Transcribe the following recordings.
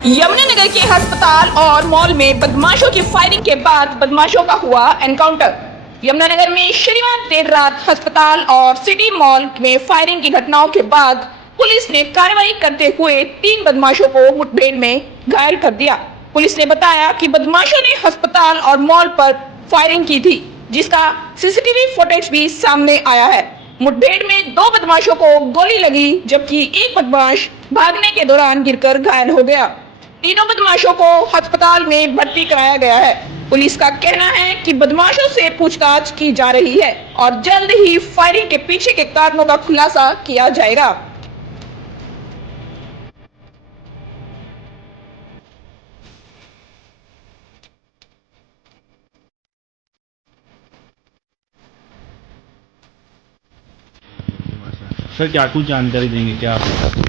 यमुनानगर के अस्पताल और मॉल में बदमाशों की फायरिंग के बाद बदमाशों का हुआ एनकाउंटर। यमुनानगर में शनिवार देर रात अस्पताल और सिटी मॉल में फायरिंग की घटनाओं के बाद पुलिस ने कार्रवाई करते हुए 3 बदमाशों को मुठभेड़ में घायल कर दिया। पुलिस ने बताया कि बदमाशों ने अस्पताल और मॉल पर फायरिंग की थी, जिसका सीसीटीवी फुटेज भी सामने आया है। मुठभेड़ में 2 बदमाशों को गोली लगी, जबकि एक बदमाश भागने के दौरान गिरकर घायल हो गया। तीनों बदमाशों को अस्पताल में भर्ती कराया गया है। पुलिस का कहना है कि बदमाशों से पूछताछ की जा रही है और जल्द ही फायरिंग के पीछे के कारणों का खुलासा किया जाएगा। सर क्या कुछ जानकारी देंगे क्या आप?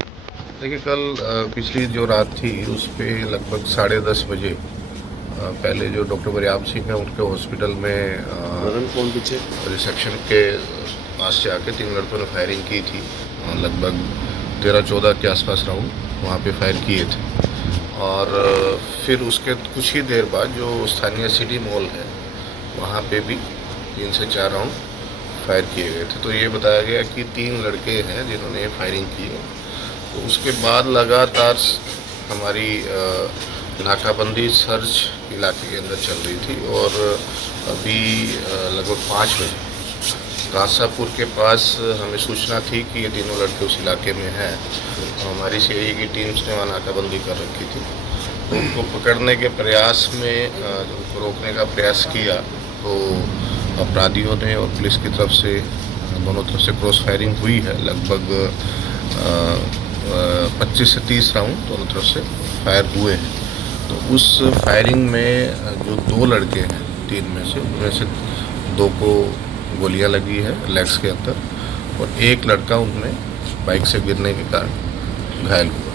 देखिए, कल पिछली जो रात थी उस पे लगभग 10:30 बजे पहले जो डॉक्टर बरियाम सिंह है उनके हॉस्पिटल में रिसेप्शन के पास से आके 3 लड़कों ने फायरिंग की थी। लगभग 13-14 के आसपास राउंड वहाँ पे फायर किए थे और फिर उसके कुछ ही देर बाद जो स्थानीय सिटी मॉल है वहाँ पे भी 3 से 4 राउंड फायर किए गए थे। तो ये बताया गया कि 3 लड़के हैं जिन्होंने फायरिंग की है। तो उसके बाद लगातार हमारी नाकाबंदी सर्च इलाके के अंदर चल रही थी और अभी लगभग 5 बजे कासापुर के पास हमें सूचना थी कि ये तीनों लड़के उस इलाके में हैं। तो हमारी सीआईए की टीम्स ने वहाँ नाकाबंदी कर रखी थी। तो उनको पकड़ने के प्रयास में उनको रोकने का प्रयास किया तो अपराधियों ने और पुलिस की तरफ से दोनों तरफ से क्रॉस फायरिंग हुई है। लगभग 25 से 30 राउंड दोनों तरफ से फायर हुए हैं। तो उस फायरिंग में जो 2 लड़के हैं 3 में से उनमें से 2 को गोलियां लगी है लेग्स के अंदर और एक लड़का उनमें बाइक से गिरने के कारण घायल हुआ।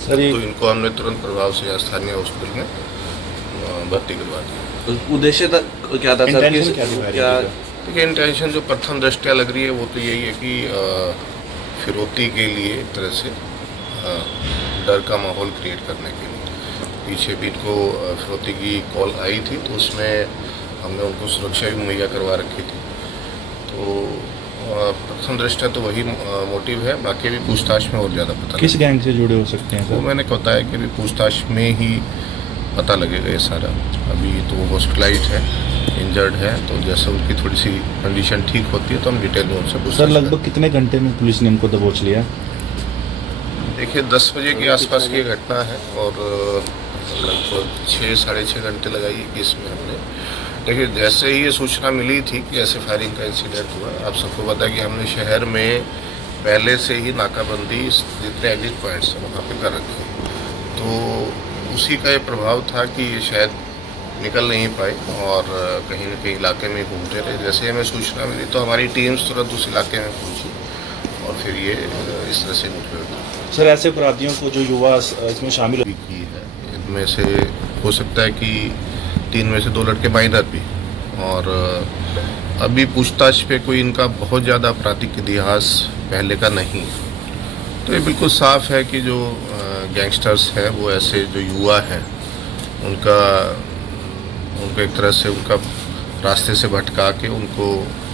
सर तो इनको हमने तुरंत प्रभाव से स्थानीय हॉस्पिटल में भर्ती करवा दिया। उद्देश्य क्या था सर? क्या देखिए, इंटेंशन जो प्रथम दृष्टया लग रही है वो तो यही है कि फिरौती के लिए एक तरह से डर का माहौल क्रिएट करने के लिए। पीछे भी इनको फिरौती की कॉल आई थी तो उसमें हमने उनको सुरक्षा भी मुहैया करवा रखी थी। तो प्रथम दृष्टया तो वही मोटिव है। बाकी भी पूछताछ में और ज़्यादा पता किस गैंग से जुड़े हो सकते हैं वो सर? मैंने बताया कि अभी पूछताछ में ही पता लगेगा ये सारा। अभी तो हॉस्पिटलाइज है, इंजर्ड है, तो जैसे उनकी थोड़ी सी कंडीशन ठीक होती है तो हम डिटेल में उनसे पूछताछ सर करेंगे। लगभग कितने घंटे में पुलिस ने इनको दबोच लिया? देखिए, 10 बजे के आसपास की घटना है और लगभग 6-6.5 घंटे लगाइए कि इसमें हमने। देखिए, जैसे ही ये सूचना मिली थी कि ऐसे फायरिंग का इंसिडेंट हुआ, आप सबको पता है कि हमने शहर में पहले से ही नाकाबंदी जितने एग्जिट पॉइंट्स हैं वहाँ पे कर रखे। तो उसी का ये प्रभाव था कि ये शायद निकल नहीं पाए और कहीं न कहीं इलाके में घूमते रहे। जैसे हमें सूचना मिली तो हमारी टीम्स तुरंत उस इलाके में पहुंची और फिर ये इस तरह से मुठभेड़ हुई। सर ऐसे अपराधियों को जो युवा इसमें शामिल भी की है, इनमें से हो सकता है कि 3 में से 2 लड़के माइनर भी। और अभी पूछताछ पे कोई इनका बहुत ज़्यादा आपराधिक इतिहास पहले का नहीं। तो ये बिल्कुल साफ है कि जो गैंगस्टर्स हैं वो ऐसे जो युवा हैं उनको एक तरह से उनका रास्ते से भटका के उनको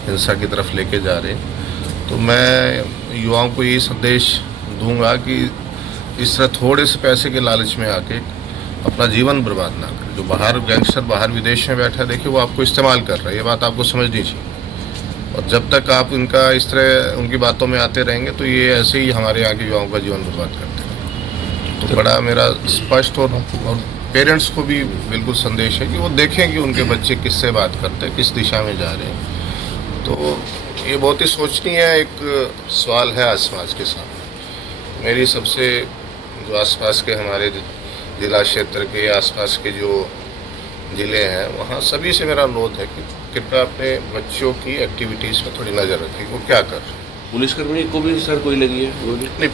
हिंसा की तरफ लेके जा रहे हैं। तो मैं युवाओं को यही संदेश दूंगा कि इस तरह थोड़े से पैसे के लालच में आके अपना जीवन बर्बाद ना करें। जो बाहर गैंगस्टर बाहर विदेश में बैठा है, देखिए वो आपको इस्तेमाल कर रहा है, ये बात आपको समझनी चाहिए। और जब तक आप इनका इस तरह उनकी बातों में आते रहेंगे तो ये ऐसे ही हमारे यहाँ के युवाओं का जीवन बर्बाद करते हैं। तो बड़ा मेरा स्पष्ट और पेरेंट्स को भी बिल्कुल संदेश है कि वो देखें कि उनके बच्चे किससे बात करते हैं, किस दिशा में जा रहे हैं। तो ये बहुत ही सोचनीय एक सवाल है आज समाज के सामने। मेरी सबसे जो आसपास के हमारे जिला क्षेत्र के आसपास के जो ज़िले हैं वहाँ सभी से मेरा अनुरोध है कि कृपया अपने बच्चों की एक्टिविटीज़ में थोड़ी नज़र रखें, वो क्या कर रहे हैं। पुलिसकर्मी को भी सर कोई लगी है? नहीं,